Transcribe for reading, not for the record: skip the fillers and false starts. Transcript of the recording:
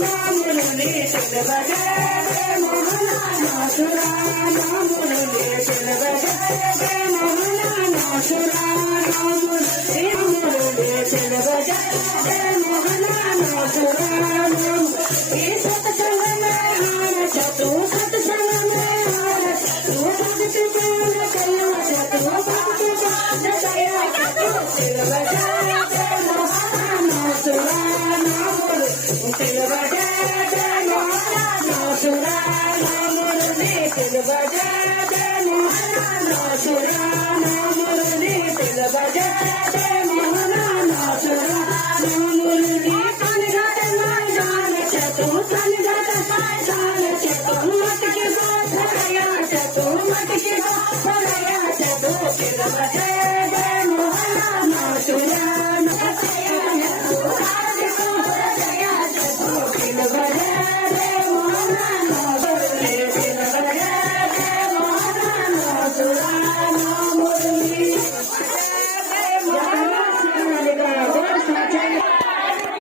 నామురుని తెలవజే మోహన నాసురా నామురుని తెలవజే మోహన నాసురా నామురుని తెలవజే మోహన నాసురా ఈ సత్సంగ में हार तू सत्संग में हार तू भक्ति कौन कया तू भक्ति कौन कया तेलवजे मोहना नासुरा नामुर तेलवजे मोहना नासुरा नामुर ने तेलवजे मोहना नासुरा नामुर ने तेलवजे मोहना नासुरा नामुर ने कान घाट में जान तू कान घाट में जान तू मत के साथ गया तू मत के साथ